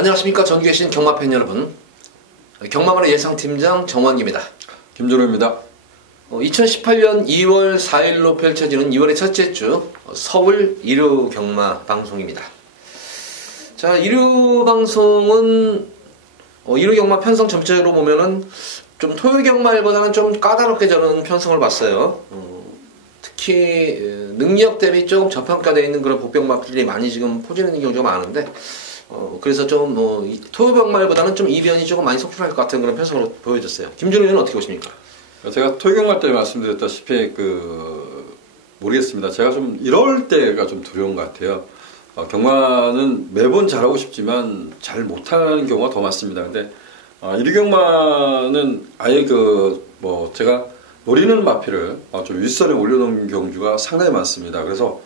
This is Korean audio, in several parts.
안녕하십니까. 전국에 계신 경마팬 여러분, 경마만의 예상팀장 정환기입니다. 김준호입니다. 2018년 2월 4일로 펼쳐지는 2월의 첫째 주 서울 일요 경마 방송입니다. 자, 일요 방송은 일요 경마 편성 전체적으로 보면은 좀 토요 경마일보다는 좀 까다롭게 저는 편성을 봤어요. 특히 능력 대비 조금 저평가되어 있는 그런 복병마필들이 많이 지금 포진하는 경우가 많은데, 그래서 좀 토요 경마일보다는 좀 이변이 조금 많이 속출할 것 같은 그런 편성으로 보여졌어요. 김준호 의원은 어떻게 보십니까? 제가 토요 경마 때 말씀드렸다시피 모르겠습니다. 제가 좀 이럴 때가 좀 두려운 것 같아요. 경마는 매번 잘하고 싶지만 잘 못하는 경우가 더 많습니다. 근데 일요 경마는 아예 제가 노리는 마필을 좀 윗선에 올려놓은 경주가 상당히 많습니다. 그래서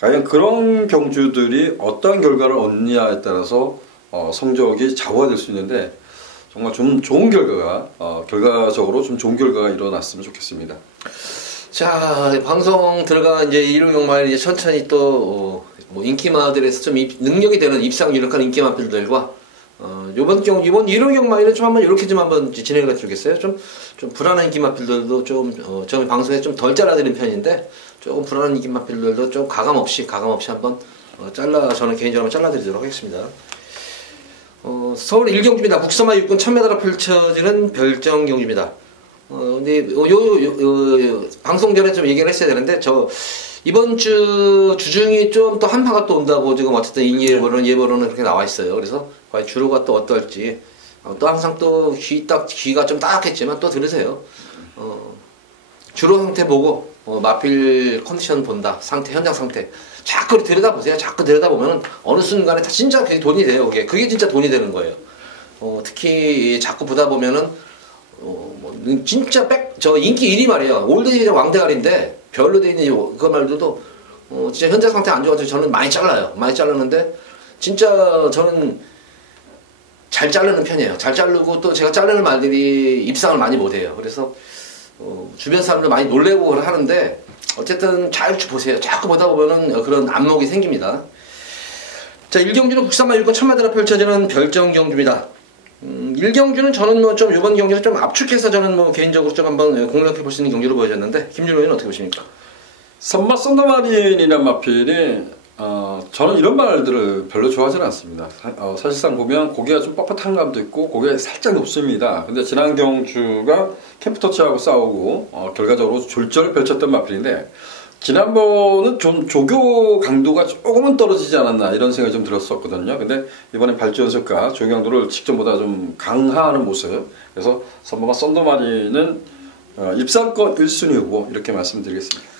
과연 그런 경주들이 어떠한 결과를 얻느냐에 따라서 성적이 좌우화될 수 있는데, 정말 좀 좋은 결과가 결과적으로 좀 좋은 결과가 일어났으면 좋겠습니다. 자, 방송 들어가 이제 일요 경마에 이제 천천히 또 인기마들에서 좀 능력이 되는 입상 유력한 인기마필들과 이번 일요 경마에는 좀 한번 이렇게 좀 한번 진행해 주겠어요? 좀 불안한 인기마필들도 좀 방송에 좀 덜 잘라드리는 편인데, 조금 불안한 인기마필들도 좀 가감 없이 한번 저는 개인적으로 잘라드리도록 하겠습니다. 서울 1경주입니다. 국서마 육군 1000m로 펼쳐지는 별정 경주입니다. 근데 방송 전에 좀 얘기를 했어야 되는데, 이번 주 주중이 좀 또 한파가 또 온다고 지금 어쨌든 예보로는 그렇게 나와 있어요. 그래서 과연 주로가 또 어떨지, 또 항상 또 귀가 좀 딱했지만 또 들으세요. 주로 상태 보고 마필 컨디션 본다. 현장 상태 자꾸 들여다보세요. 자꾸 들여다보면 어느 순간에 다 진짜 그게 돈이 돼요. 그게 진짜 돈이 되는 거예요. 특히 자꾸 보다 보면은 진짜 인기 1위 말이에요. 올드디즈 왕대가리인데 별로 돼 있는 그 말들도 진짜 현장 상태 안 좋아서 저는 많이 잘라요. 많이 자르는데 진짜 저는 잘 자르는 편이에요. 잘 자르고 또 제가 자르는 말들이 입상을 많이 못해요. 그래서 주변 사람들 많이 놀래고 하는데, 어쨌든 잘 보세요. 자꾸 보다 보면은 그런 안목이 생깁니다. 자, 1경주는 국산마 육군 1000m로 펼쳐지는 별정 경주입니다. 1경주는 저는 좀 이번 경주는 좀 압축해서 저는 개인적으로 좀 한번 공략해 볼 수 있는 경주로 보여졌는데, 김준호 의원은 어떻게 보십니까? 선마 썬더마린이라는 마필이 저는 이런 말들을 별로 좋아하지는 않습니다. 사실상 보면 고개가 좀 뻣뻣한 감도 있고 고개가 살짝 높습니다. 근데 지난 경주가 캠프터치하고 싸우고 결과적으로 졸전을 펼쳤던 마필인데, 지난번은 좀 조교 강도가 조금은 떨어지지 않았나 이런 생각이 좀 들었었거든요. 근데 이번에 발주 연습과 조교 강도를 직전보다 좀 강화하는 모습. 그래서 선마마 썬더마린은 입상권 1순위고 이렇게 말씀드리겠습니다.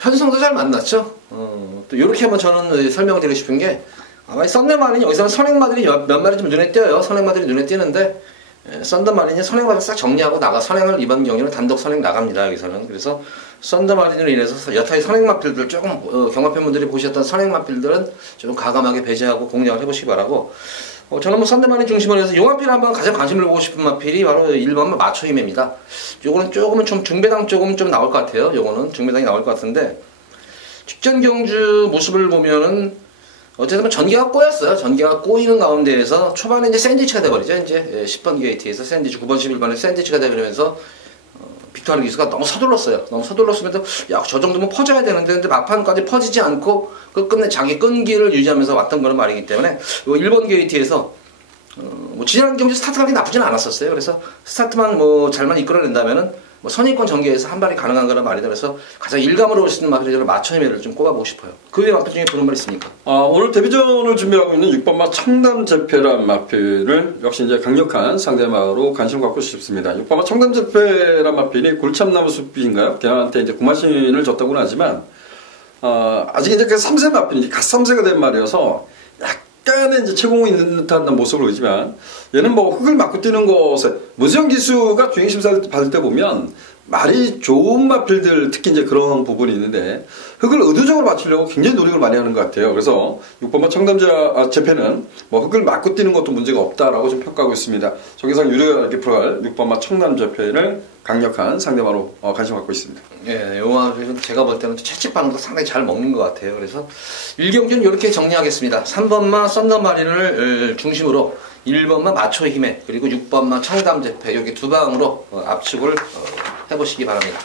편성도 잘 만났죠. 또 이렇게 한번 저는 설명을 드리고 싶은 게, 아마 이 썬더마린이 여기서는 선행마들이 몇 마리 좀 눈에 띄어요. 선행마들이 눈에 띄는데, 썬더마린이 선행마들 싹 정리하고 선행을 이번 경기는 단독 선행 나갑니다. 여기서는. 그래서 썬더마린으로 인해서 여타의 선행마필들 조금 경마팬분들이 보셨던 선행마필들은 좀 과감하게 배제하고 공략을 해보시기 바라고, 저는 썬더마린 중심으로 해서 요 마필 한번 가장 관심을 보고 싶은 마필이 바로 1번 마초힘입니다. 요거는 조금은 좀 중배당 조금 좀 나올 것 같아요. 요거는 중배당이 나올 것 같은데, 직전 경주 모습을 보면은 어쨌든 전개가 꼬였어요. 전개가 꼬이는 가운데에서 초반에 이제 샌드위치가 돼버리죠. 이제 10번 게이트에서 샌드위치, 9번 11번에 샌드위치가 되면서 빅토르 기수가 너무 서둘렀어요. 너무 서둘렀으면서 저 정도면 퍼져야 되는데, 근데 막판까지 퍼지지 않고 끝내 자기 끈기를 유지하면서 왔던 그런 말이기 때문에, 1번 게이트에서 지난 경기 스타트가 그렇게 나쁘지는 않았었어요. 그래서 스타트만 잘만 이끌어낸다면은 선의권 전개에서 한 발이 가능한 거란 말이다. 그래서 가장 일감으로 올 수 있는 마필을 마초힘을 좀 꼽아보고 싶어요. 그 외 마필 중에 보는 말 있습니까? 오늘 데뷔전을 준비하고 있는 6번마 청담제패란 마필을 역시 이제 강력한 상대마로 관심 갖고 싶습니다. 6번마 청담제패란 마필이 골참나무 숲인가요? 걔한테 이제 구마신을 줬다고는 하지만, 아직 이제 그 3세 마필이 갓 3세가 된 말이어서 약간의 이제 채공이 있는 듯한 모습을 보이지만, 얘는 흙을 맞고 뛰는 것에 문수영 기수가 주행 심사를 받을 때 보면 말이 좋은 마필들, 특히 이제 그런 부분이 있는데 흙을 의도적으로 맞추려고 굉장히 노력을 많이 하는 것 같아요. 그래서 6번마 청담제패는 흙을 맞고 뛰는 것도 문제가 없다라고 좀 평가하고 있습니다. 정의상 유리하게 풀어갈 6번마 청담제패를 강력한 상대마로 관심 갖고 있습니다. 예, 요 마필은 제가 볼 때는 채찍 반응도 상당히 잘 먹는 것 같아요. 그래서 1경주는 이렇게 정리하겠습니다. 3번마 썬더마리를 중심으로 1번마 마초 힘에 그리고 6번마 청담재패 여기 두 방으로 압축을 해보시기 바랍니다.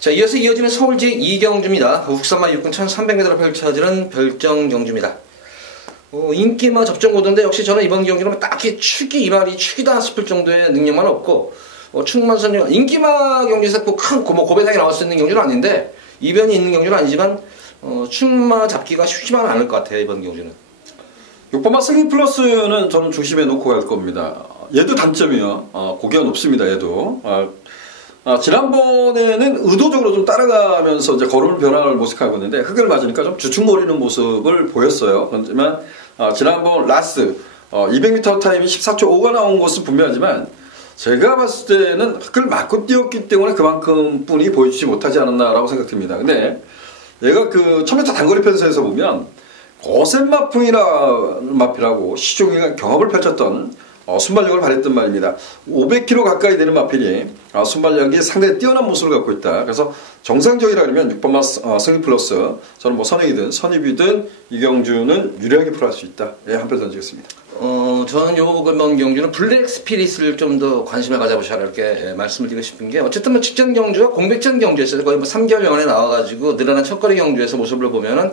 자, 이어서 이어지는 서울지 2경주입니다. 국산마 육군 1300m로 펼쳐지는 별정경주입니다. 인기마 접전고도인데 역시 저는 이번 경기는 딱히 이 말이 축이다 싶을 정도의 능력만 없고 충만선 인기마 경기에서 큰 고배상이 나올 수 있는 경주는 아닌데 이변이 있는 경주는 아니지만 충마 잡기가 쉽지만은 않을 것 같아요. 이번 경주는 6번마 승리 플러스는 저는 중심에 놓고 갈 겁니다. 얘도 단점이요. 고기가 높습니다. 얘도 지난번에는 의도적으로 좀 따라가면서 이제 걸음을 변화를 모색하고 있는데 흙을 맞으니까 좀 주춤거리는 모습을 보였어요. 하지만 지난번 라스 200m 타임이 14초 5가 나온 것은 분명하지만 제가 봤을 때는 흙을 맞고 뛰었기 때문에 그만큼 뿐이 보여주지 못하지 않았나라고 생각됩니다. 근데 얘가 그 1000m 단거리 편에서 보면 거센 마필이라고 시종이가 경합을 펼쳤던 순발력을 발휘했던 말입니다. 500km 가까이 되는 마필이 순발력이 상당히 뛰어난 모습을 갖고 있다. 그래서 정상적이라면 6번마 승리 플러스 저는 뭐 선행이든 선입이든 이경주는 유리하게 풀어할 수 있다. 예, 한 표 던지겠습니다. 저는 이번 경주는 블랙 스피릿을 좀 더 관심을 가져보셔라 이렇게 말씀을 드리고 싶은 게 어쨌든 뭐 직전 경주가 공백전 경주였어요. 거의 뭐 3개월 만에 나와가지고 늘어난 첫거리 경주에서 모습을 보면은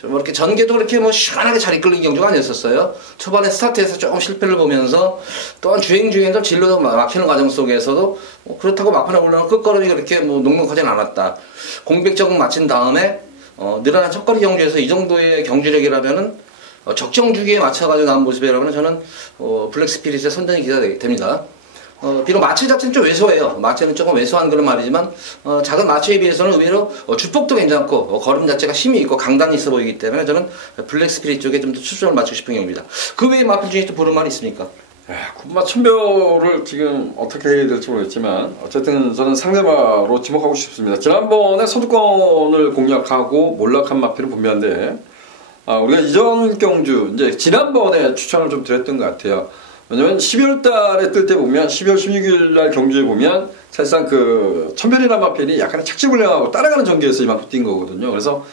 좀 이렇게 전개도 그렇게 뭐 시원하게 잘 이끌린 경주가 아니었었어요. 초반에 스타트에서 조금 실패를 보면서 또한 주행 중에도 진로도 막히는 과정 속에서도 그렇다고 막판에 올라오는 끝걸음이 그렇게 뭐 넉넉하진 않았다. 공백전 마친 다음에 늘어난 첫거리 경주에서 이 정도의 경주력이라면은 적정 주기에 맞춰가지고 나온 모습이라면 저는 블랙 스피릿의 선전이 기대됩니다. 비록 마체 자체는 좀 왜소해요. 마체는 조금 왜소한 그런 말이지만 작은 마체에 비해서는 의외로 주폭도 괜찮고 걸음 자체가 힘이 있고 강단이 있어 보이기 때문에 저는 블랙 스피릿 쪽에 좀 더 초점을 맞추고 싶은 경우입니다. 그 외에 마필 중에 또 보는 말이 있습니까? 군마 천별을 지금 어떻게 해야 될지 모르겠지만 어쨌든 저는 상대마로 지목하고 싶습니다. 지난번에 선두권을 공략하고 몰락한 마필은 분명한데 우리가 이전 경주 이제 지난번에 추천을 좀 드렸던 것 같아요. 왜냐면 12월 달에 뜰 때 보면 12월 16일 날 경주에 보면 사실상 그 천별이라는 마필이 약간의 착지를 향하고 따라가는 전개에서 이만큼 뛴 거거든요. 그래서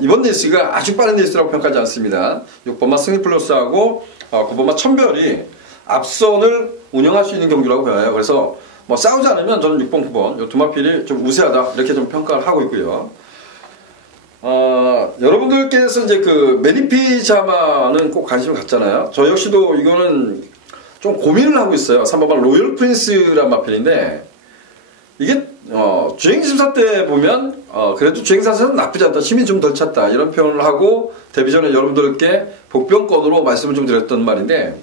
이번 레이스가 아주 빠른 레이스라고 평가하지 않습니다. 6번마 승리 플러스하고 9번마 천별이 앞선을 운영할 수 있는 경주라고 봐요. 그래서 뭐 싸우지 않으면 저는 6번, 9번 이 두 마필이 좀 우세하다 이렇게 좀 평가를 하고 있고요. 여러분들께서 이제 그 메니피 자마는 꼭 관심을 갖잖아요. 저 역시도 이거는 좀 고민을 하고 있어요. 3번마 로열 프린스란 마필인데 이게 주행심사 때 보면 그래도 주행사에서는 나쁘지 않다. 힘이 좀 덜 찼다. 이런 표현을 하고 데뷔 전에 여러분들께 복병권으로 말씀을 좀 드렸던 말인데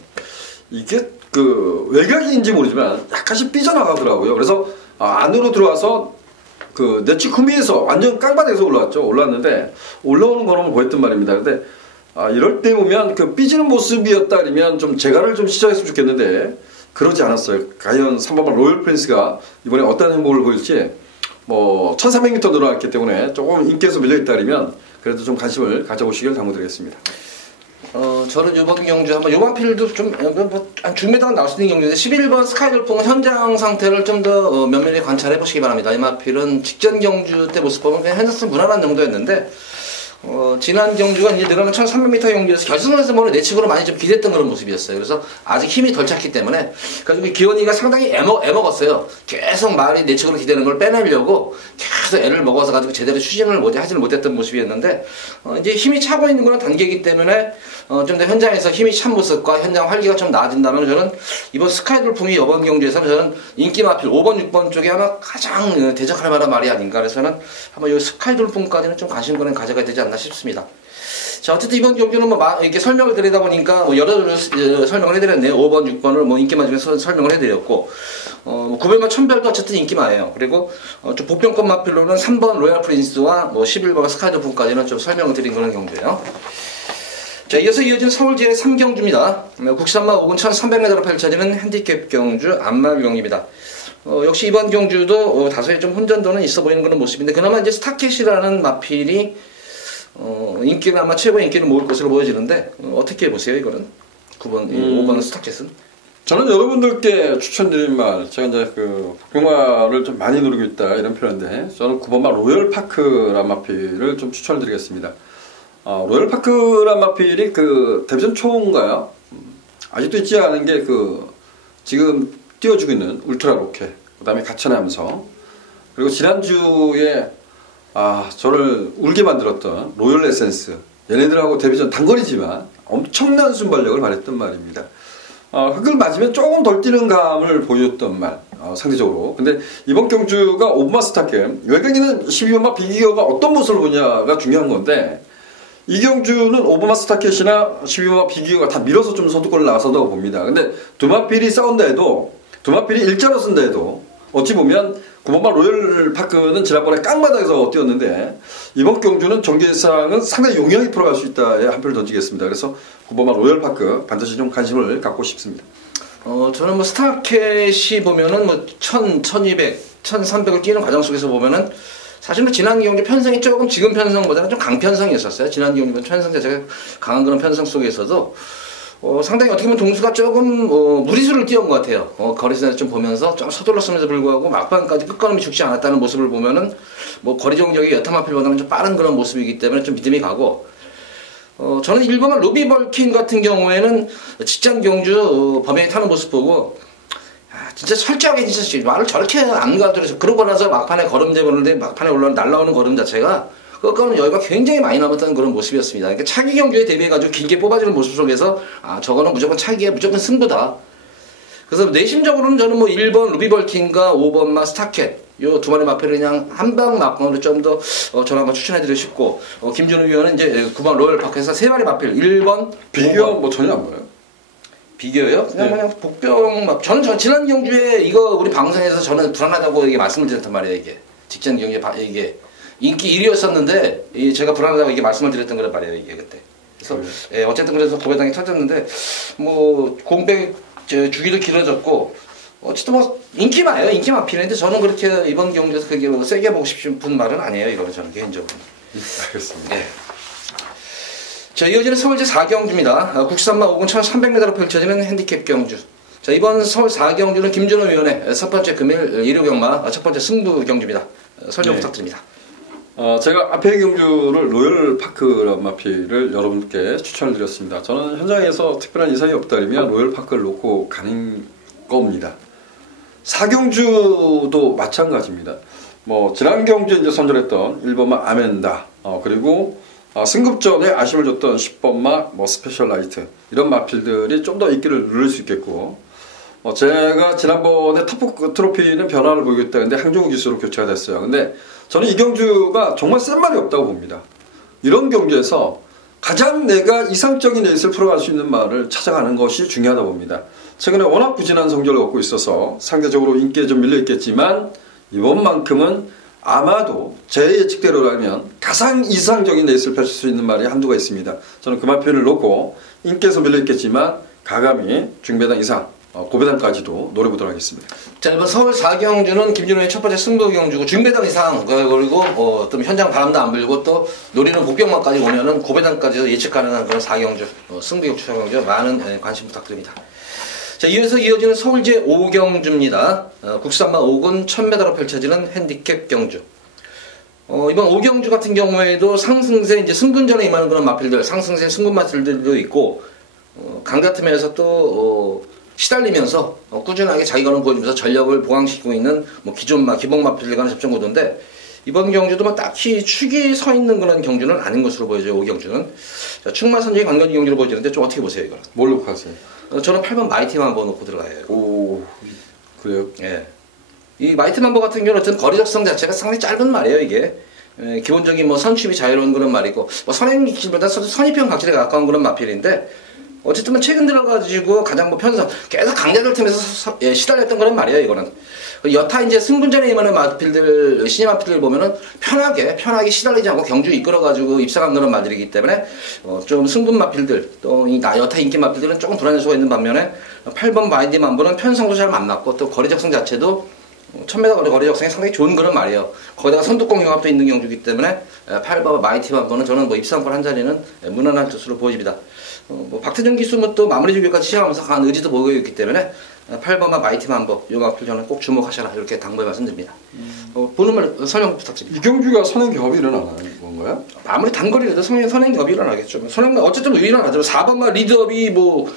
이게 그 외곽인지 모르지만 약간씩 삐져나가더라고요. 그래서 안으로 들어와서 그 내치 쿠미에서 완전 깡바닥에서 올라왔는데 올라오는 거는 보였단 말입니다. 근데 이럴 때 보면 그 삐지는 모습이었다면 좀 재간을 좀 시작했으면 좋겠는데 그러지 않았어요. 과연 3번마 로열 프린스가 이번에 어떤 행보를 보일지 뭐 1300m 늘어났기 때문에 조금 인기에서 밀려있다면 그래도 좀 관심을 가져보시길 당부드리겠습니다. 저는 이번 경주 한번 요번 필도 좀 한 중매당 나올 수 있는 경주인데 11번 스카이돌풍 현장 상태를 좀 더 면밀히 관찰해 보시기 바랍니다. 이 마필은 직전 경주 때 모습 보면 그냥 현저히 무난한 정도였는데 지난 경주가 이제 늘어난 1300m 경주에서 결승선에서 보는 내측으로 많이 좀 기댔던 그런 모습이었어요. 그래서 아직 힘이 덜 찼기 때문에 그래서 기원이가 상당히 애먹었어요. 계속 말이 내측으로 기대는 걸 빼내려고 계속 애를 먹어서 가지고 제대로 추진을 하지를 못했던 모습이었는데 이제 힘이 차고 있는 그런 단계이기 때문에 좀 더 현장에서 힘이 찬 모습과 현장 활기가 좀 나아진다면 저는 이번 스카이돌풍이 이번 경주에서 저는 인기 마필 5번, 6번 쪽에 아마 가장 대적할 만한 말이 아닌가. 그래서 저는 한번 이 스카이돌풍까지는 좀 관심권을 가져가야 되지 않나 싶습니다. 자, 어쨌든 이번 경주는 뭐 이렇게 설명을 드리다 보니까 뭐 여러 설명을 해드렸네요. 5번, 6번을 뭐 인기마 중에서 설명을 해드렸고, 900마 천별도 어쨌든 인기마예요. 그리고 좀 복병권 마필로는 3번 로얄 프린스와 뭐 11번 스카이돌풍까지는 좀 설명을 드린 그런 경주예요. 자, 이어서 이어진 서울지의 3경주입니다. 국산마 5군 1300m로 펼쳐지는 핸디캡 경주 안말 경기입니다. 역시 이번 경주도 다소의 좀 혼전도는 있어 보이는 그런 모습인데 그나마 이제 스타켓이라는 마필이 인기는 아마 최고의 인기를 모을 것으로 보여지는데 어떻게 보세요 이거는? 9번, 5번 스타켓은? 저는 여러분들께 추천드린 말, 제가 이제 그 복병마를 좀 많이 노리고 있다 이런 표현인데, 저는 9번마 로열파크란 마필을 좀 추천을 드리겠습니다. 로열파크란 마필이 그 데뷔전 초인가요? 아직도 잊지 않은 게 그 지금 띄워주고 있는 울트라 로켓, 그 다음에 가천의 함성, 그리고 지난주에 저를 울게 만들었던 로열 에센스, 얘네들하고 데뷔전 단거리지만 엄청난 순발력을 발휘했던 말입니다. 흙을 맞으면 조금 덜 뛰는 감을 보였던 말, 상대적으로. 근데 이번 경주가 오버마 스타캠, 외곽에는 12번마 비기어가 어떤 모습을 보냐가 중요한 건데, 이 경주는 오버마 스타켓이나 12번마 비기어가 다 밀어서 좀 선두권을 나서다고 봅니다. 근데 두 마필이 싸운다 해도, 두 마필이 일자로 쓴다 해도, 어찌 보면 9번마 로열파크는 지난번에 깡바닥에서 뛰었는데, 이번 경주는 정계상은 상당히 용이하게 풀어갈 수 있다에 한 표를 던지겠습니다. 그래서 9번마 로열파크 반드시 좀 관심을 갖고 싶습니다. 저는 뭐 스타켓이 보면은 뭐 1000, 1200, 1300을 뛰는 과정 속에서 보면은 사실 뭐 지난 경주 편성이 조금 지금 편성보다는 좀 강편성이었었어요. 지난 경주 편성 자체가 강한 그런 편성 속에서도 상당히 어떻게 보면 동수가 조금 무리수를 띄운 것 같아요. 거리선에서 좀 보면서 좀 서둘렀음에도 불구하고 막판까지 끝걸음이 죽지 않았다는 모습을 보면은 뭐 거리 정적이 여타마필보다는 좀 빠른 그런 모습이기 때문에 좀 믿음이 가고, 저는 1번만 로비 벌킨 같은 경우에는 직전 경주 범행에 타는 모습 보고 진짜 철저하게 진짜 말을 저렇게 안 가더라도 그러고 나서 막판에 걸음 재보는데 막판에 날라오는 걸음 자체가 끝까지는 여유가 굉장히 많이 남았다는 그런 모습이었습니다. 그러니까 차기 경주에 대비해가지고 길게 뽑아주는 모습 속에서 저거는 무조건 차기에 무조건 승부다. 그래서 내심적으로는 저는 뭐 1번 루비벌킨과 5번마 스타켓 요 두 마리 마필을 그냥 한방 막판으로 좀 더 저는 한번 추천해드리고 싶고, 김준우 위원은 이제 9번 로열파크에서 세 마리 마필 1번 비기어 뭐 전혀 안 보여요. 비교요? 그냥 복병 저는 지난 경주에 이거 우리 방송에서 저는 불안하다고 이게 말씀을 드렸단 말이에요. 이게 직전 경주에 이게 인기 1위였었는데 제가 불안하다고 이게 말씀을 드렸던 거란 말이에요. 이게 그때. 그래서 어쨌든 그래서 고배당이 터졌는데 뭐 공백 주기도 길어졌고 어쨌든 뭐 인기 많아요. 인기 많피는데 저는 그렇게 이번 경주에서 그게 뭐 세게 보고 싶은 말은 아니에요. 이거는 저는 개인적으로. 알겠습니다. 네. 자, 이어지는 서울제 4경주입니다. 국산마 5군 1300m로 펼쳐지는 핸디캡 경주. 자, 이번 서울 4경주는 김준호 위원의 첫 번째 금일 1호 경마 첫 번째 승부 경주입니다. 설명 부탁드립니다. 제가 앞에 경주를 로열파크란 마필을 여러분께 추천을 드렸습니다. 저는 현장에서 특별한 이상이 없다면 로열파크를 놓고 가는 겁니다. 4경주도 마찬가지입니다. 뭐 지난 경주에 이제 선전했던 1번마 아멘다, 그리고 승급전에 아쉬움을 줬던 10번마 뭐 스페셜라이트, 이런 마필들이 좀 더 인기를 누릴 수 있겠고, 제가 지난번에 터프 트로피는 변화를 보이겠다 근데 항종우 기수로 교체가 됐어요. 근데 저는 이 경주가 정말 센 말이 없다고 봅니다. 이런 경주에서 가장 내가 이상적인 레이스를 풀어갈 수 있는 말을 찾아가는 것이 중요하다고 봅니다. 최근에 워낙 부진한 성적을 얻고 있어서 상대적으로 인기에 좀 밀려있겠지만, 이번만큼은 아마도 제 예측대로라면 가장 이상적인 레이스를 펼칠 수 있는 말이 한두가 있습니다. 저는 그 말표를 놓고 인기에서 밀려있겠지만 가감히 중배당 이상, 고배당까지도 노려보도록 하겠습니다. 자, 이번 서울 4경주는 김준호의 첫 번째 승부 경주고, 중배당 이상, 그리고 또 현장 바람도 안 불고 또 노리는 복병마까지 오면은 고배당까지도 예측 가능한 그런 4경주, 승부 경주 많은 관심 부탁드립니다. 자, 이어서 이어지는 서울제 5경주입니다. 국산마 5군 1000m로 펼쳐지는 핸디캡 경주. 이번 5경주 같은 경우에도 상승세, 이제 승군전에 임하는 그런 마필들, 상승세 승군 마필들도 있고, 강다툼에서 또, 시달리면서 꾸준하게 자기 걸음 보여주면서 전력을 보강시키고 있는 뭐 기존마, 기본 마필들과는 접전 구도인데, 이번 경주도 뭐 딱히 축이 서 있는 그런 경주는 아닌 것으로 보여져요. 5경주는. 자, 축마 선정이 관건이 경주로 보여지는데 좀 어떻게 보세요, 이거는? 뭘 놓고 하세요? 저는 8번 마이티맘버 놓고 들어가요. 오, 그래요? 예. 이 마이티맘버 같은 경우는 어떤 거리적성 자체가 상당히 짧은 말이에요, 이게. 기본적인 뭐 선취비 자유로운 그런 말이고, 뭐 선행기질보다 선입형 각질에 가까운 그런 마필인데, 어쨌든 뭐 최근 들어가지고 가장 뭐 편성, 계속 강자들 틈에서 시달렸던 그런 말이에요, 이거는. 여타 이제 승군전에 임하는 마필들, 신예 마필들 보면은 편하게 시달리지 않고 경주 이끌어가지고 입상한 그런 말들이기 때문에, 좀 승군 마필들, 또 여타 인기 마필들은 조금 불안할 수가 있는 반면에, 8번 마인디 만보는 편성도 잘 안 맞고, 또 거리 적성 자체도 1000m 거리 적성에 상당히 좋은 그런 말이에요. 거기다가 선두권 경합도 있는 경주이기 때문에 8번 마이티 한번은 저는 뭐 입상권 한 자리는 무난한 투수로 보여집니다. 뭐 박태준 기수는 또 마무리 준비까지 시작하면서 강한 의지도 보이고 있기 때문에 8번만 마이티 한번 요 마필 저는 꼭 주목하셔라 이렇게 당부해 말씀드립니다. 보는 말 설명 부탁드립니다. 이 경주가 선행 경합이 일어나는 건가요? 아무리 단거리라도 선행 경합이 일어나겠죠. 선행 어쨌든 일어나죠. 4번만 리드업이 뭐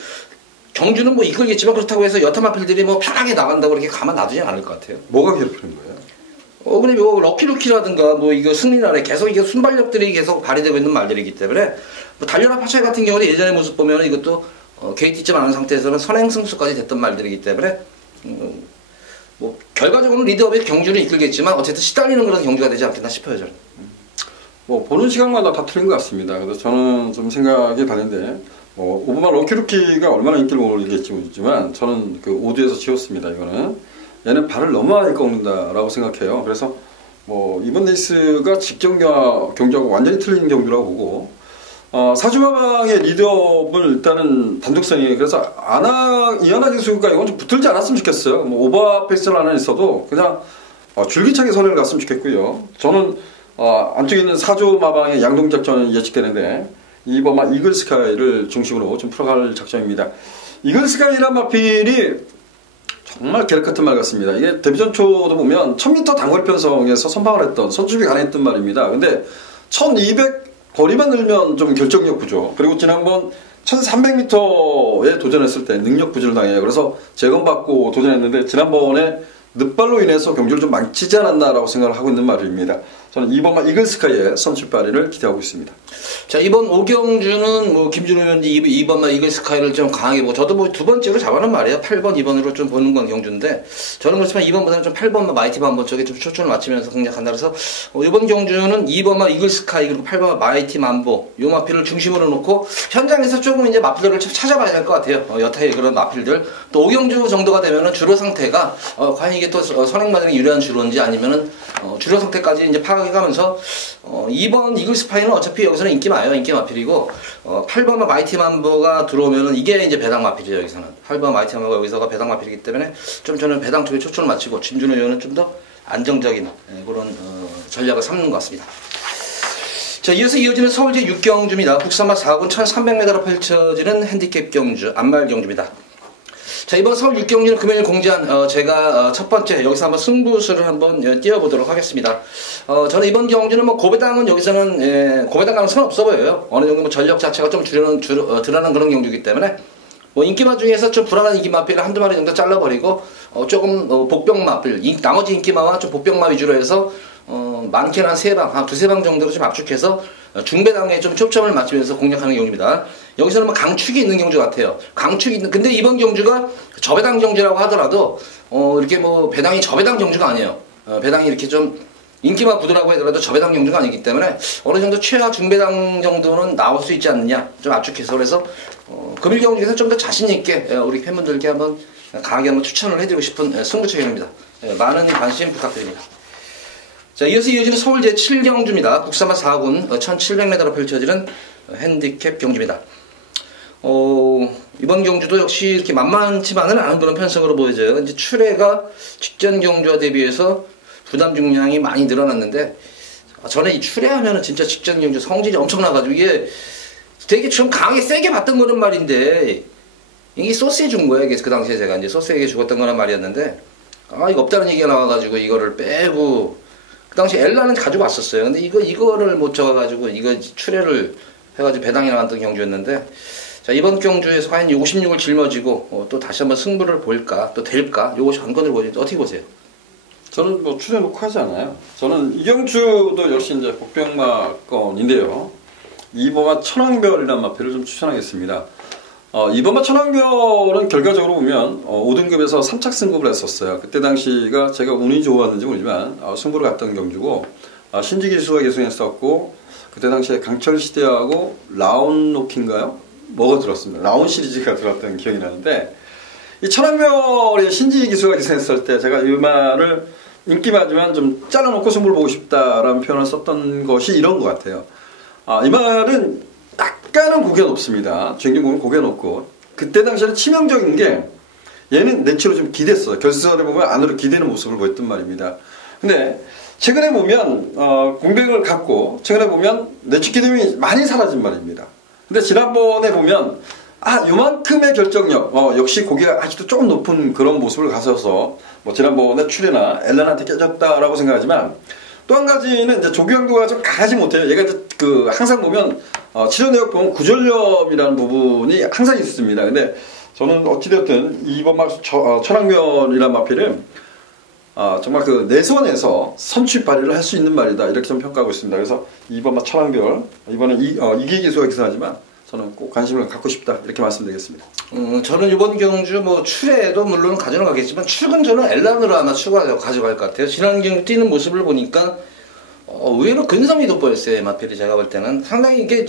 경주는 뭐 이끌겠지만 그렇다고 해서 여타 마필들이 뭐 편하게 나간다고 이렇게 가만 놔두진 않을 것 같아요. 뭐가 괴롭히는 거예요? 그럼 요 럭키루키라든가 뭐 이거 승리날에 계속 이게 순발력들이 계속 발휘되고 있는 말들이기 때문에 뭐 달려라 파차이 같은 경우는 예전의 모습 보면 이것도 게이트쯤 않은 상태에서는 선행 승수까지 됐던 말들이기 때문에 뭐 결과적으로는 리드업의 경주를 이끌겠지만 어쨌든 시달리는 그런 경주가 되지 않겠나 싶어요 저는. 뭐 보는 시각마다 다 틀린 것 같습니다. 그래서 저는 좀 생각이 다른데 오버마 럭키루키가 얼마나 인기를 올리겠지 모르지만 저는 그 오드에서 지웠습니다. 이거는 얘는 발을 너무 많이 꺾는다라고 생각해요. 그래서 뭐 이번 레이스가 직전 경주하고 완전히 틀린 경주라고 보고 사주마방의 리드업을 일단은 단독선이 그래서 이하나 기수가 이건 좀 붙들지 않았으면 좋겠어요. 뭐 오버 페이스를 하나 있어도 그냥 줄기차게 선을 갔으면 좋겠고요. 저는 안쪽에 있는 사주마방의 양동 작전이 예측되는데 이번 이글스카이를 중심으로 좀 풀어갈 작전입니다. 이글스카이란 마필이 정말 계략 같은 말 같습니다. 이게 데뷔전 초도 보면 1000m 단거리 편성에서 선방을 했던 선출이 가능했던 말입니다. 근데 1200 거리만 늘면 좀 결정력 부족. 그리고 지난번 1300m에 도전했을 때 능력 부진을 당해요. 그래서 재검받고 도전했는데 지난번에 늑발로 인해서 경주를 좀 망치지 않았나라고 생각을 하고 있는 말입니다. 저는 이번 이글스카이의 선출 발휘를 기대하고 있습니다. 자, 이번 오경주는 뭐 김준호 의원이 이번만 이글스카이를 좀 강하게 보고 저도 뭐 두 번째로 잡아놓은 말이에요. 8번, 2번으로 좀 보는 건 경주인데 저는 그렇지만 2번보다는 좀 8번만 마이티만 한번 쪽에 좀 초점을 맞추면서 공략한다 그래서 이번 경주는 2번만 이글스카이 그리고 8번만 마이티 만보 요 마필을 중심으로 놓고 현장에서 조금 이제 마필들을 좀 찾아봐야 될 것 같아요. 여타의 그런 마필들 또 오경주 정도가 되면은 주로 상태가 과연 이게 또 선행마당에 유리한 주로인지 아니면은 주로 상태까지 이제 파악해가면서 2번 이글스파이는 어차피 여기서는 인기 많아요. 인기 마필이고 8번만 마이티 만보가 들어오면은 이게 이제 배당 마필이죠. 여기서는 8번 마이티 만보가 여기서가 배당 마필이기 때문에 좀 저는 배당 쪽에 초점을 맞추고 김준호 의원은 좀 더 안정적인 그런 전략을 삼는 것 같습니다. 자, 이어서 이어지는 서울제 6경주입니다. 국산마 4군 1300m로 펼쳐지는 핸디캡 경주, 안말 경주입니다. 자, 이번 서울 6경주는 금요일 공지한 제가 첫 번째 여기서 한번 승부수를 한번 띄워보도록 하겠습니다. 저는 이번 경주는 뭐 고배당은 여기서는 고배당 가능성은 없어 보여요. 어느 정도 뭐 전력 자체가 좀 드러난 그런 경주이기 때문에 뭐 인기마 중에서 좀 불안한 인기마필을 한두 마리 정도 잘라버리고 조금 복병마필 나머지 인기마와 좀 복병마 위주로 해서 많게는 한 3방, 한 2-3방 정도로 좀 압축해서 중배당에 좀 초점을 맞추면서 공략하는 경주입니다. 여기서는 뭐 강축이 있는 경주 같아요. 강축이 있는, 근데 이번 경주가 저배당 경주라고 하더라도, 이렇게 뭐 배당이 저배당 경주가 아니에요. 배당이 이렇게 좀 인기만 부드라고 하더라도 저배당 경주가 아니기 때문에 어느 정도 최하 중배당 정도는 나올 수 있지 않느냐. 좀 압축해서. 그래서, 금일 경주에서 좀 더 자신있게 우리 팬분들께 한번 강하게 한번 추천을 해드리고 싶은 승부처입니다. 많은 관심 부탁드립니다. 자, 이어서 이어지는 서울 제7경주입니다. 국산마 4군 1700m로 펼쳐지는 핸디캡 경주입니다. 이번 경주도 역시 이렇게 만만치만은 않은 그런 편성으로 보여져요. 이제 출애가 직전 경주와 대비해서 부담 중량이 많이 늘어났는데, 전에 이 출애하면은 진짜 직전 경주 성질이 엄청나가지고 이게 되게 좀 강하게 세게 봤던 거는 말인데, 이게 소스에 준 거예요. 그 당시에 제가 이제 소스에게 죽었던 거란 말이었는데, 이거 없다는 얘기가 나와가지고 이거를 빼고, 그 당시 엘라는 가지고 왔었어요. 근데 이거를 못 적어가지고 이거 출애를 해가지고 배당이 나왔던 경주였는데, 자, 이번 경주에서 과연 56을 짊어지고 또 다시 한번 승부를 볼까 또 될까 요것이 관건을 보지 어떻게 보세요? 저는 뭐 출애 놓고 하지 않아요. 저는 이 경주도 역시 이제 복병마건인데요. 이번마 천왕별이라는 마필을 좀 추천하겠습니다. 이번마 천왕별은 결과적으로 보면 5등급에서 3착 승급을 했었어요. 그때 당시가 제가 운이 좋았는지 모르지만 승부를 갔던 경주고 신지기수가 계승했었고 그때 당시에 강철시대하고 라운로키인가요? 뭐가 들었습니다. 라운 시리즈가 들었던 기억이 나는데 이 천왕별의 신지기수가 계승했을 때 제가 이 말을 인기마지만 좀 잘라놓고 승부를 보고 싶다라는 표현을 썼던 것이 이런 것 같아요. 이 말은 약간은 고개 높습니다. 중경 보면 고개 높고 그때 당시에는 치명적인 게 얘는 내치로 좀 기댔어. 결승선에 보면 안으로 기대는 모습을 보였단 말입니다. 근데 최근에 보면 공백을 갖고 최근에 보면 내치 기대이 많이 사라진 말입니다. 근데 지난번에 보면 요만큼의 결정력 역시 고개가 아직도 조금 높은 그런 모습을 가져서 뭐 지난번에 출애나 엘란한테 깨졌다라고 생각하지만 또 한 가지는 이제 조경도가 좀 강하지 못해요. 얘가 이제 항상 보면 치료 내역 보면 구전염이라는 부분이 항상 있습니다. 근데 저는 어찌되었든 이번 천왕별이라는 마피를 정말 그 내선에서 선취 발휘를 할 수 있는 말이다 이렇게 좀 평가하고 있습니다. 그래서 이번 천왕별 이번에 이기 기수가 기선하지만 저는 꼭 관심을 갖고 싶다 이렇게 말씀드리겠습니다. 저는 이번 경주 뭐 출애도 물론 가져가겠지만 출근 저는 엘란으로 아마 가져갈 것 같아요. 지난 경주 뛰는 모습을 보니까 의외로 근성이 돋보였어요. 마필이 제가 볼 때는 상당히 이게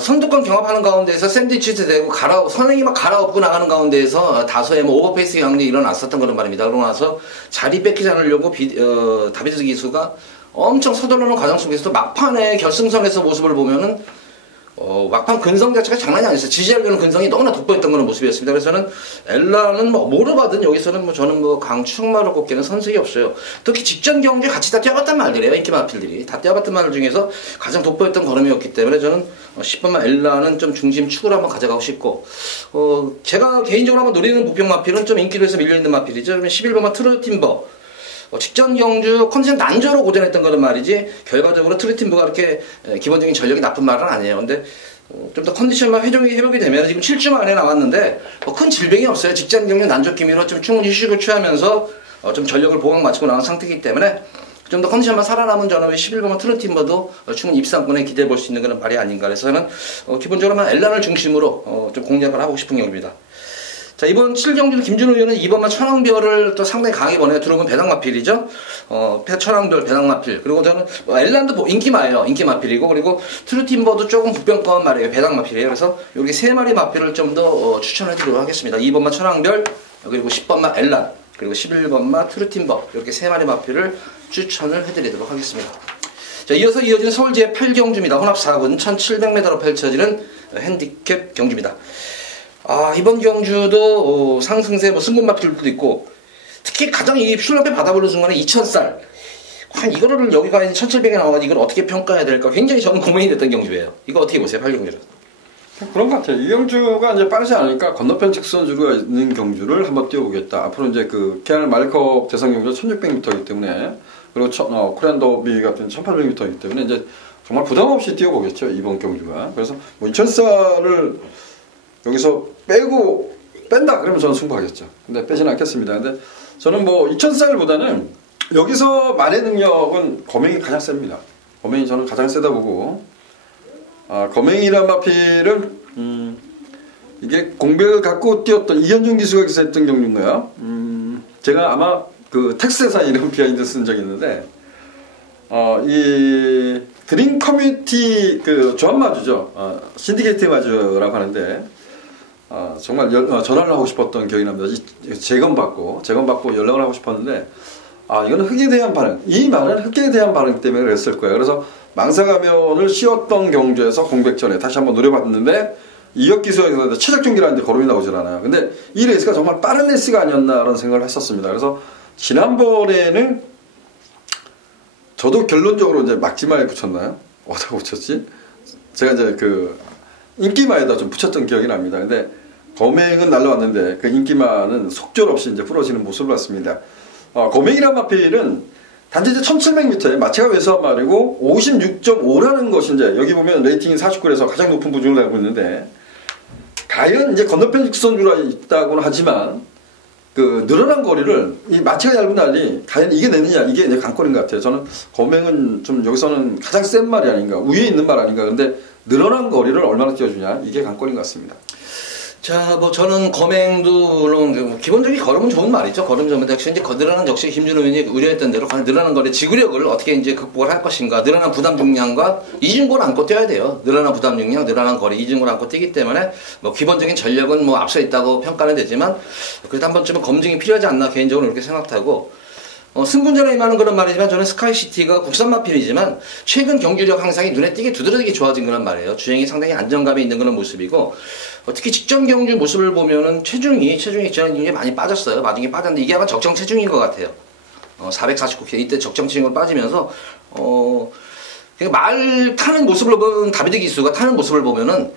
선두권 경합하는 가운데에서 샌드위치도 되고 선행이 막 갈아엎고 나가는 가운데에서 다소의 뭐 오버페이스 경쟁이 일어났었던 그런 말입니다. 그러고 나서 자리 뺏기지 않으려고 다비드 기수가 엄청 서둘러는 과정 속에서도 막판에 결승선에서 모습을 보면은 막판 근성 자체가 장난이 아니었어요. 지지하려는 근성이 너무나 돋보였던 그런 모습이었습니다. 그래서 저는 엘라는 뭐로 가든 여기서는 저는 강축마로 꼽기는 선색이 없어요. 특히 직전 경주에 같이 다 뛰어봤단 말들이에요. 인기 마필들이 다 뛰어봤던 말 중에서 가장 돋보였던 걸음이었기 때문에 저는 10번만 엘라는 좀 중심축으로 한번 가져가고 싶고 제가 개인적으로 한번 노리는 부평 마필은 좀 인기로 해서 밀려있는 마필이죠. 그러면 11번만 트루팀버 직전 경주 컨디션 난조로 고전했던 거는 말이지 결과적으로 트루팀버가 그렇게 기본적인 전력이 나쁜 말은 아니에요. 근데 좀 더 컨디션만 회복이 되면 지금 7주 만에 나왔는데 큰 질병이 없어요. 직전 경주 난조 기미로 좀 충분히 휴식을 취하면서 좀 전력을 보강 마치고 나온 상태이기 때문에 좀 더 컨디션만 살아남은 저는 11번만 트루팀버도 충분히 입상권에 기대해 볼 수 있는 그런 말이 아닌가. 그래서 저는 기본적으로만 엘란을 중심으로 좀 공략을 하고 싶은 경우입니다. 자, 이번 7경주는 김준호 의원은 2번만 천왕별을 또 상당히 강하게 보내요. 들어보면 배당마필이죠. 천왕별, 배당마필. 그리고 저는 엘란도 인기마예요. 인기마필이고, 그리고 트루팀버도 조금 부평권 말이에요. 배당마필이에요. 그래서 여기 3마리 마필을 좀 더 추천해 드리도록 하겠습니다. 2번만 천왕별, 그리고 10번만 엘란, 그리고 11번만 트루팀버. 이렇게 3마리 마필을 추천을 해드리도록 하겠습니다. 자, 이어서 이어지는 서울 제8경주입니다. 혼합 4군 1700m로 펼쳐지는 핸디캡 경주입니다. 이번 경주도 상승세 승분 마필들도 있고 특히 가장 이 슐럼페 받아보는 순간에 2000살 이거를 여기가 1700에 나와가지고 이걸 어떻게 평가해야 될까 굉장히 저는 고민이 됐던 경주예요. 이거 어떻게 보세요? 8경주는 그런 것 같아요. 이 경주가 이제 빠르지 않으니까 건너편 직선주가 있는 경주를 한번 뛰어보겠다. 앞으로 이제 그 KR 말컵 대상 경주가 1600m이기 때문에 그리고 코리안 더비 같은 1800m이기 때문에 이제 정말 부담 없이 뛰어보겠죠. 이번 경주가. 그래서 뭐 2000살을 여기서 뺀다 그러면 저는 승부하겠죠. 근데 빼지는 않겠습니다. 근데 저는 뭐 2000살보다는 여기서 만의 능력은 거맹이 가장 셉니다. 거맹이 저는 가장 세다 보고 거맹이란 마필은 이게 공백을 갖고 뛰었던 이현중 기수가 기사했던 경주인가요? 제가 아마 그 텍스에서 이런 비하인드 쓴 적이 있는데 이 드림 커뮤니티 그 조합마주죠. 신디케이트 마주라고 하는데 정말 전화를 하고 싶었던 기억이 납니다. 재검받고 연락을 하고 싶었는데 이거는 흑에 대한 반응, 이 말은 흑에 대한 반응 때문에 그랬을 거예요. 그래서 망사가면을 씌웠던 경주에서 공백전에 다시 한번 노려봤는데 이역기수에서 최적중기라는데 거름이 나오질 않아요. 근데 이 레이스가 정말 빠른 레이스가 아니었나라는 생각을 했었습니다. 그래서 지난번에는 저도 결론적으로 이제 막지마에 붙였나요? 어디다 붙였지? 제가 이제 그 인기마에다 좀 붙였던 기억이 납니다. 근데 거맹은 날라왔는데 그 인기마는 속절없이 이제 부러지는 모습을 봤습니다. 거맹이란 마필은 단지 이제 1700m에 마체가 왜소한 말이고 56.5라는 것이 이제 여기 보면 레이팅이 49에서 가장 높은 부준을 달고 있는데 과연 이제 건너편 직선주가 있다고는 하지만 그 늘어난 거리를 이 마체가 얇은 날이 과연 이게 내느냐 이게 이제 관건인 것 같아요. 저는 거맹은 좀 여기서는 가장 센 말이 아닌가 위에 있는 말 아닌가 근데 늘어난 거리를 얼마나 띄워주냐 이게 관건인 것 같습니다. 자, 저는 거맹도 물론 기본적인 걸음은 좋은 말이죠. 걸음 전면 역시 이제 늘어나는 역시 김준호 의원이 우려했던 대로 늘어난 거리 지구력을 어떻게 이제 극복을 할 것인가. 늘어난 부담 중량과 이중고를 안고 뛰어야 돼요. 늘어난 부담 중량, 늘어난 거리 이중고를 안고 뛰기 때문에 기본적인 전력은 앞서 있다고 평가는 되지만 그래도 한 번쯤은 검증이 필요하지 않나 개인적으로 이렇게 생각하고 승군전에 임하는 그런 말이지만 저는 스카이시티가 국산 마필이지만 최근 경기력 향상이 눈에 띄게 두드러지게 좋아진 그런 말이에요. 주행이 상당히 안정감이 있는 그런 모습이고 특히 직전 경주 모습을 보면은 체중이 지난 경기에 많이 빠졌어요. 나중에 빠졌는데 이게 아마 적정 체중인 것 같아요. 449kg 이때 적정 체중으로 빠지면서 말 타는 모습을 보면 다비드 기수가 타는 모습을 보면은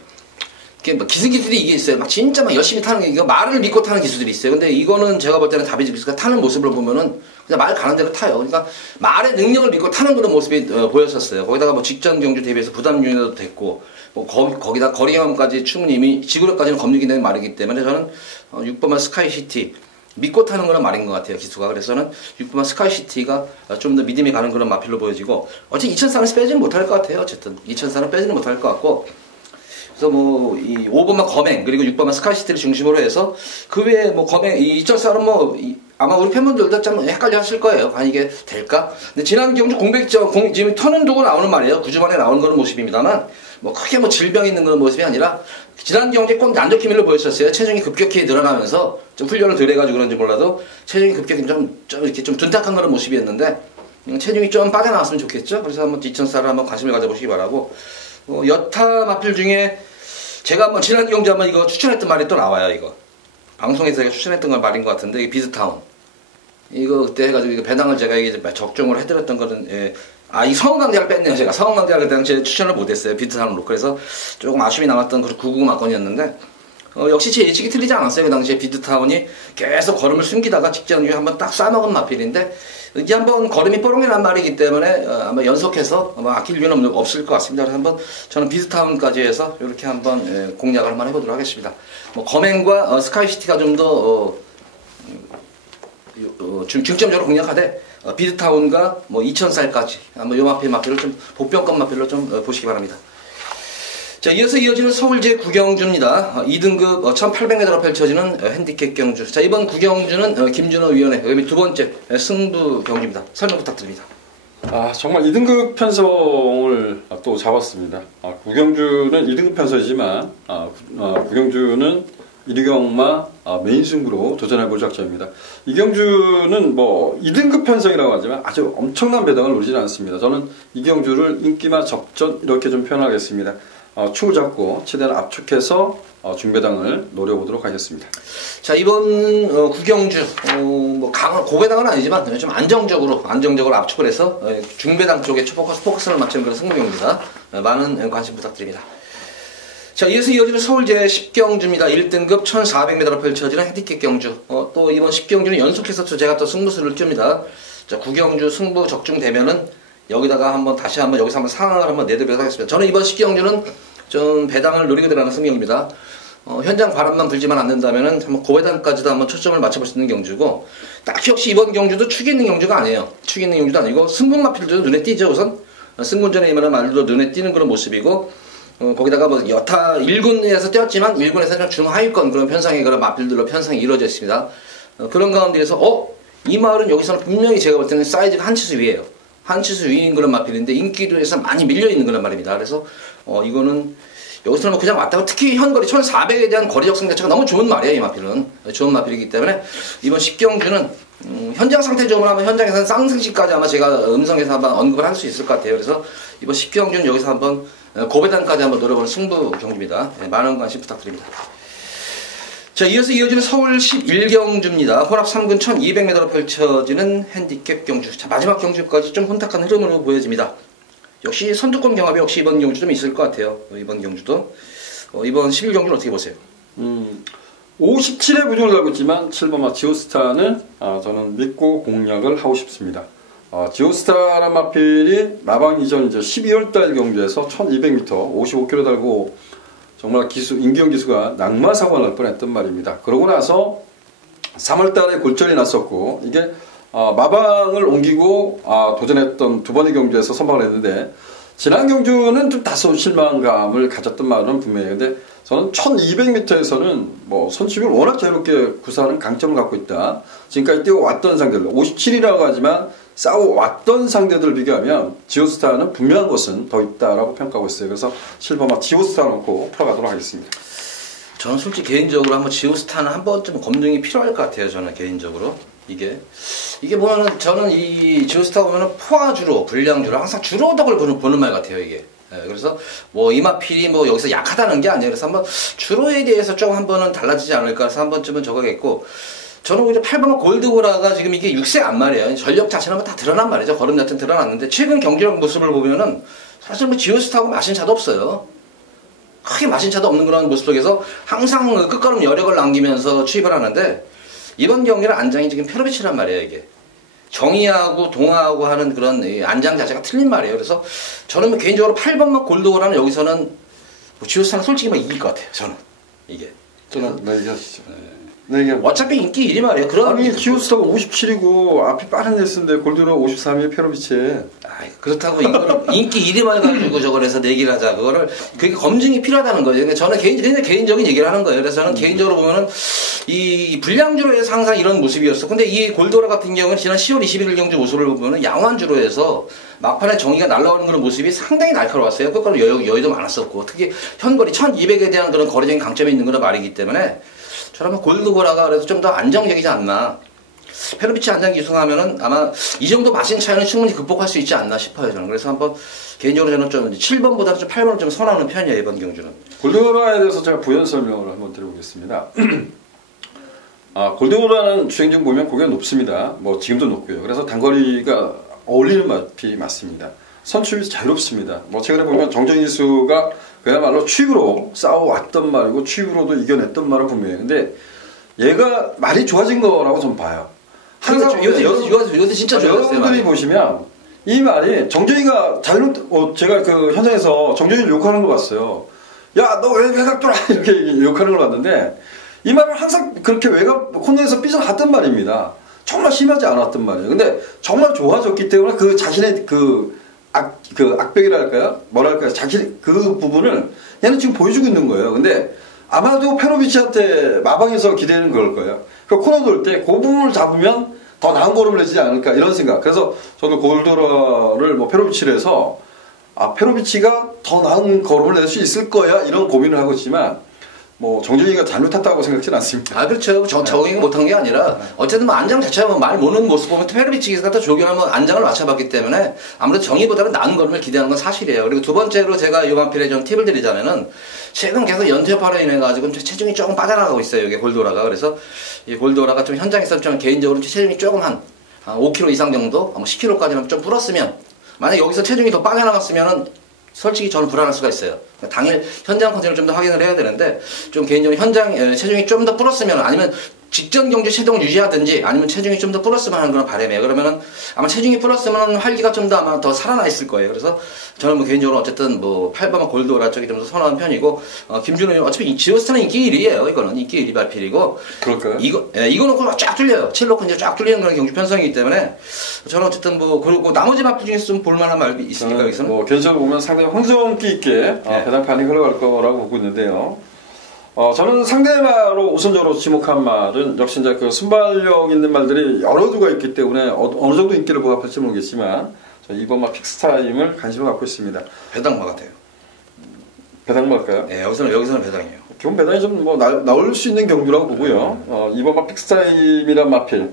기술이 이게 있어요. 막 진짜 막 열심히 타는 게, 이거 말을 믿고 타는 기술들이 있어요. 근데 이거는 제가 볼 때는 다비드 기수가 타는 모습을 보면은 그냥 말 가는 대로 타요. 그러니까 말의 능력을 믿고 타는 그런 모습이 보였었어요. 거기다가 뭐 직전 경주 대비해서 부담 유인도 됐고, 거기다 거리 경험까지 충분히 이미 지구력까지는 검증이 된 말이기 때문에 저는 6번만 스카이시티 믿고 타는 그런 말인 것 같아요, 기수가. 그래서 저는 6번만 스카이시티가 좀 더 믿음이 가는 그런 마필로 보여지고, 어차피 2004는 빼지는 못할 것 같아요. 어쨌든 2004는 빼지는 못할 것 같고, 그래서 이 5번만 검행 그리고 6번만 스카이시티를 중심으로 해서 그 외에 검행 이 2004는 아마 우리 팬분들도 좀 헷갈려 하실 거예요. 과연 이게 될까? 근데 지난 경주 지금 턴은 두고 나오는 말이에요. 9주 만에 나오는 그런 모습입니다만 크게 질병 있는 그런 모습이 아니라 지난 경주에 꼭 난적히밀로 보였었어요. 체중이 급격히 늘어나면서 좀 훈련을 덜 해가지고 그런지 몰라도 체중이 급격히 좀 이렇게 좀 둔탁한 그런 모습이었는데 체중이 좀 빠져나왔으면 좋겠죠. 그래서 한번 2004를 한번 관심을 가져보시기 바라고. 여타 마필 중에 제가 한번 지난 경주 한번 이거 추천했던 말이 또 나와요. 이거 방송에서 제가 추천했던 건 말인 것 같은데, 이 비즈타운 이거 그때 해가지고 이거 배당을 제가 이게 적중을 해드렸던 거는 이 성원강대학을 뺐네요. 제가 성원강대학 그때 당시에 추천을 못했어요. 비즈타운으로. 그래서 조금 아쉬움이 남았던 그 999만건이었는데 역시 제 예측이 틀리지 않았어요. 그 당시에 비드타운이 계속 걸음을 숨기다가 직전 주에 한번 딱 쏴먹은 마필인데, 이게 한번 걸음이 뽀롱이 난 말이기 때문에 아마 연속해서 아낄 이유는 없을 것 같습니다. 그래서 한번 저는 비드타운까지 해서 이렇게 한번 공략을 한번 해보도록 하겠습니다. 검행과 스카이시티가 좀 더 중점적으로 공략하되 비드타운과 2000살까지 한번 요 마필을 좀 복병권 마필로 좀 보시기 바랍니다. 자, 이어서 이어지는 서울제 구경주입니다. 2등급 1800m로 펼쳐지는 핸디캡 경주. 자, 이번 구경주는 김준호 위원회, 여기 두 번째 승부 경주입니다. 설명 부탁드립니다. 정말 2등급 편성을 또 잡았습니다. 구경주는 2등급 편성이지만 구경주는 1위경마 메인 승부로 도전해볼 작전입니다. 이 경주는 2등급 편성이라고 하지만 아주 엄청난 배당을 노리지는 않습니다. 저는 이 경주를 인기마 접전 이렇게 좀 표현하겠습니다. 축을 잡고 최대한 압축해서 중배당을 노려보도록 하겠습니다. 자, 이번 구경주 강한 고배당은 아니지만 좀 안정적으로 압축을 해서 중배당 쪽에 포커스를 맞추는 그런 승부경기입니다. 많은 관심 부탁드립니다. 자, 이어서 이어지는 서울제 10경주입니다. 1등급 1400m로 펼쳐지는 핸디캡 경주. 또 이번 10경주는 연속해서 제가 또 승부수를 띄웁니다. 자, 구경주 승부 적중되면은 여기다가 다시 한번 여기서 한번 상황을 한번 내드리도록 하겠습니다. 저는 이번 10경주는 좀 배당을 노리고 들어가는 승경입니다. 현장 바람만 불지만 않는다면은 한번 고배당까지도 한번 초점을 맞춰볼 수 있는 경주고, 딱히 역시 이번 경주도 축이 있는 경주가 아니에요. 축이 있는 경주도 아니고 승군마필도 눈에 띄죠. 우선 승군전에 임하는 말도 눈에 띄는 그런 모습이고, 거기다가 여타 1군에서 뛰었지만 1군에서는 중하위권 그런 편성의 그런 마필들로 편성이 이루어져 있습니다. 그런 가운데에서 이 마을은 여기서는 분명히 제가 볼 때는 사이즈가 한 치수 위에요. 한 치수 위인 그런 마필인데 인기도에서 많이 밀려있는 그런 말입니다. 그래서 이거는 여기서는 그냥 왔다고, 특히 현거리 1400에 대한 거리적 승자차가 너무 좋은 말이에요. 이 마필은 좋은 마필이기 때문에 이번 10경주는 현장 상태 좋으면 아마 현장에서는 쌍승시까지 아마 제가 음성에서 한번 언급을 할 수 있을 것 같아요. 그래서 이번 10경주는 여기서 한번 고배당까지 한번 노려보는 승부 경주입니다. 많은 관심 부탁드립니다. 자, 이어서 이어지는 서울 11경주입니다. 혼합 3군 1200m로 펼쳐지는 핸디캡 경주. 자, 마지막 경주까지 좀 혼탁한 흐름으로 보여집니다. 역시 선두권 경합이 역시 이번 경주 좀 있을 것 같아요. 이번 경주도. 이번 11경주는 어떻게 보세요? 57의 부종을 달고 있지만 7번 지오스타는 저는 믿고 공략을 하고 싶습니다. 지오스타란 마필이 마방 이전 이제 12월달 경주에서 1200m 55km 달고 정말 임기영 기수가 낙마 사고가 날 뻔했던 말입니다. 그러고 나서 3월달에 골절이 났었고, 이게 마방을 옮기고 도전했던 두 번의 경주에서 선방을 했는데, 지난 경주는 좀 다소 실망감을 가졌던 말은 분명해요. 근데 저는 1200m에서는 선수를 워낙 자유롭게 구사하는 강점을 갖고 있다. 지금까지 뛰어왔던 상대들 57이라고 하지만 싸워왔던 상대들을 비교하면 지오스타는 분명한 것은 더 있다라고 평가하고 있어요. 그래서 실버마 지오스타 놓고 풀어가도록 하겠습니다. 저는 솔직히 개인적으로 한번 지오스타는 한 번쯤 검증이 필요할 것 같아요. 저는 개인적으로 이게 보면은 저는 이 지오스타 보면은 포화주로 불량주로 항상 주로덕을 보는 말 같아요 이게. 예, 그래서 뭐 이마필이 뭐 여기서 약하다는 게 아니에요. 그래서 한번 주로에 대해서 좀 한번은 달라지지 않을까 해서 한 번쯤은 적어야겠고, 저는 오히려 8번 골드고라가 지금 이게 6세 안 말이에요. 전력 자체는 다 드러난 말이죠. 걸음 자체는 드러났는데 최근 경기력 모습을 보면은 사실 뭐 지오스타하고 마신 차도 없어요. 크게 마신 차도 없는 그런 모습 속에서 항상 끝걸음 여력을 남기면서 추입을 하는데, 이번 경기는 안장이 지금 페로비치란 말이에요 이게. 정의하고 동화하고 하는 그런 안장 자체가 틀린 말이에요. 그래서 저는 뭐 개인적으로 8번만 골드오라는 여기서는 뭐 지오스타는 솔직히 막 이길 것 같아요. 저는 이게. 저는 얘기하시죠. 어차피 인기 1위 말이에요. 아니 지오스타가 57이고 앞이 빠른 레슨인데 골드로 53이 페로비치에. 그렇다고 이거를 인기 1위만 가지고 저걸 해서 내기를 하자. 그게 검증이 필요하다는 거예요. 그러니까 저는 개인적인 얘기를 하는 거예요. 그래서 저는 개인적으로 보면은 이 불량주로 해서 항상 이런 모습이었어. 근데 이 골드오라 같은 경우는 지난 10월 21일 경주 모습을 보면은 양완주로 해서 막판에 정의가 날라오는 그런 모습이 상당히 날카로웠어요. 끝까지 여유도 많았었고, 특히 현거리 1200에 대한 그런 거리적인 강점이 있는 그런 말이기 때문에 저라면 골드고라가 그래도 좀 더 안정적이지 않나. 페로비치 안장 기승하면은 아마 이 정도 마신 차이는 충분히 극복할 수 있지 않나 싶어요 저는. 그래서 한번 개인적으로 저는 좀 7번보다는 좀 8번을 좀 선호하는 편이에요 이번 경주는. 골드고라에 대해서 제가 부연 설명을 한번 드려보겠습니다. 골드고라는 주행중 보면 고개가 높습니다. 뭐 지금도 높고요. 그래서 단거리가 어울리는 마필이 맞습니다. 선출이 자유롭습니다. 뭐 최근에 보면 정정일수가 그야말로 추입으로 싸워왔던 말이고 추입으로도 이겨냈던 말은 분명해요. 근데 얘가 말이 좋아진 거라고 좀 봐요. 항상 요새 진짜 좋아졌어요. 여러분들이 보시면 이 말이 정정이가 제가 그 현장에서 정정이를 욕하는 거 봤어요. 야, 너 왜 외곽 돌아 이렇게 욕하는 걸 봤는데, 이 말은 항상 그렇게 외곽 코너에서 삐져나갔단 말입니다. 정말 심하지 않았단 말이에요. 근데 정말 좋아졌기 때문에 그 자신의 악백이랄까요? 뭐랄까요? 자신 그 부분을 얘는 지금 보여주고 있는 거예요. 근데 아마도 페로비치한테 마방에서 기대는 그럴 거예요. 그 코너 돌 때 그 부분을 잡으면 더 나은 걸음을 내지 않을까 이런 생각. 그래서 저도 골드오라를 뭐 페로비치를 해서 페로비치가 더 나은 걸음을 낼 수 있을 거야 이런 고민을 하고 있지만, 뭐 정정이가 잘못했다고 생각지는 않습니다. 그렇죠. 정의가 못한 게 아니라 어쨌든 뭐 안장 자체가 뭐 말 모르는 모습 보면 페로비치가 또 조견하면 안장을 맞춰봤기 때문에 아무래도 정의보다는 나은 걸음을 기대하는 건 사실이에요. 그리고 두 번째로 제가 이번 필에 좀 팁을 드리자면은, 최근 계속 연퇴파로 인해 가지고 체중이 조금 빠져나가고 있어요. 이게 골드오라가. 그래서 이 골드오라가 좀 현장에서 좀 개인적으로 체중이 조금 한 5kg 이상 정도, 10kg까지는 좀 불었으면, 만약 여기서 체중이 더 빠져나갔으면은 솔직히 저는 불안할 수가 있어요. 당일 현장 컨디션을 좀 더 확인을 해야 되는데, 좀 개인적으로 현장 체중이 좀 더 불었으면, 아니면 직전 경주 체동을 유지하든지, 아니면 체중이 좀 더 불었으면 하는 그런 바람이에요. 그러면은 아마 체중이 불었으면 활기가 좀 더 아마 더 살아나 있을 거예요. 그래서 저는 뭐 개인적으로 어쨌든 뭐 8번 골드오라 쪽이 좀 더 선호하는 편이고, 김준호는 어차피 지오스타는 인기 1위예요. 이거는 인기 1위 발필이고. 그럴까요? 이거 놓고 쫙 뚫려요. 7 놓고 이제 쫙 뚫리는 그런 경주 편성이기 때문에 저는 어쨌든 뭐, 그리고 나머지 마필 중에서 좀 볼만한 말이 있습니까 여기서는? 뭐 견적을 보면 상당히 황정기 있게 배당판이 흘러갈 거라고 보고 있는데요. 저는 상대마로 우선적으로 지목한 말은 역시 이제 그 순발력 있는 말들이 여러 두가 있기 때문에 어느 정도 인기를 부합할지 모르겠지만, 이번 말 픽스타임을 관심을 갖고 있습니다. 배당마 같아요. 배당마일까요? 네, 여기서는 배당이에요. 기본 배당이 좀 뭐 나올 수 있는 경주라고 보고요. 이번 말 픽스타임이란 마필,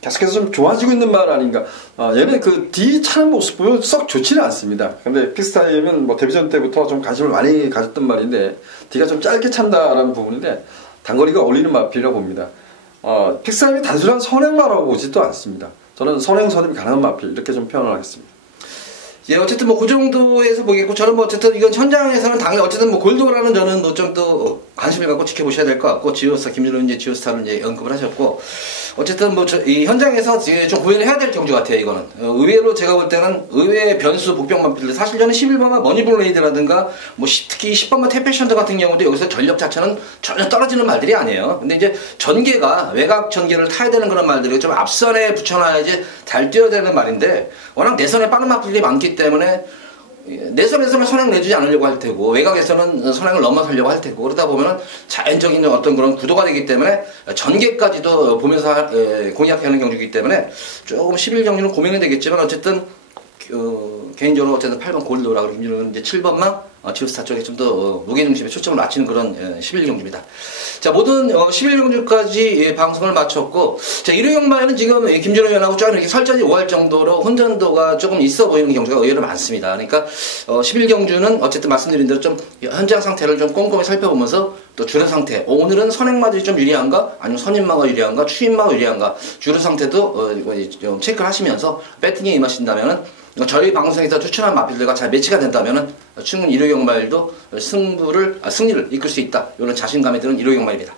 계속해서 좀 좋아지고 있는 말 아닌가. 얘는 그 뒤 차는 모습 보면 썩 좋지는 않습니다. 근데 픽스타임은 뭐 데뷔전 때부터 좀 관심을 많이 가졌던 말인데, 뒤가 좀 짧게 찬다라는 부분인데 단거리가 어울리는 마필이라고 봅니다. 픽스타임이 단순한 선행마라고 보지도 않습니다. 저는 선행선임이 가능한 마필 이렇게 좀 표현을 하겠습니다. 예, 어쨌든 뭐 그 정도에서 보겠고, 저는 뭐 어쨌든 이건 현장에서는 당연히 어쨌든 뭐 골드오라는 저는 뭐 좀 더 관심을 갖고 지켜보셔야 될 것 같고, 지오스타 김준호 이제 지오스타를 이제 언급을 하셨고, 어쨌든 뭐 이 현장에서 좀 구현을 해야 될 경주 같아요. 이거는 의외로 제가 볼 때는 의외의 변수 복병만 필드, 사실 저는 11번만 머니볼 레이드라든가 뭐 특히 10번만 태페션드 같은 경우도 여기서 전력 자체는 전혀 떨어지는 말들이 아니에요. 근데 이제 전개가 외곽 전개를 타야 되는 그런 말들이 좀 앞선에 붙여놔야지 잘 뛰어야 되는 말인데, 워낙 내선에 빠른 마필들이 많기 때문에 내선에서는 선행 내주지 않으려고 할 테고, 외곽에서는 선행을 넘어서려고 할 테고, 그러다 보면은 자연적인 어떤 그런 구도가 되기 때문에 전개까지도 보면서 공략하는 경주이기 때문에 조금 11경주는 고민이 되겠지만, 어쨌든 개인적으로 어쨌든 8번 골드라 그러고 김준호는 이제 7번만 지우스타 쪽에 좀 더 무게중심에 초점을 맞추는 그런 11경주입니다. 자, 모든 11경주까지 방송을 마쳤고, 자, 일요 경마에는 지금 김준호 위원하고 좀 이렇게 설전이 오갈 정도로 혼전도가 조금 있어 보이는 경주가 의외로 많습니다. 그러니까 11경주는 어쨌든 말씀드린 대로 좀 현장 상태를 좀 꼼꼼히 살펴보면서 또 주력 상태, 오늘은 선행마들이 좀 유리한가, 아니면 선임마가 유리한가, 추임마가 유리한가, 주력 상태도 좀 체크를 하시면서 배팅에 임하신다면은 저희 방송에서 추천한 마필들과 잘 매치가 된다면은 충분히 일요 경마일도 승리를 이끌 수 있다. 이런 자신감이 드는 일요 경마입니다.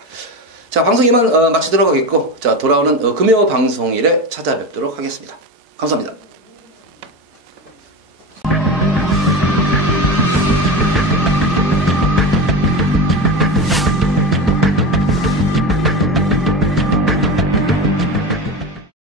자, 방송 이만 마치도록 하겠고, 자, 돌아오는 금요 방송일에 찾아뵙도록 하겠습니다. 감사합니다.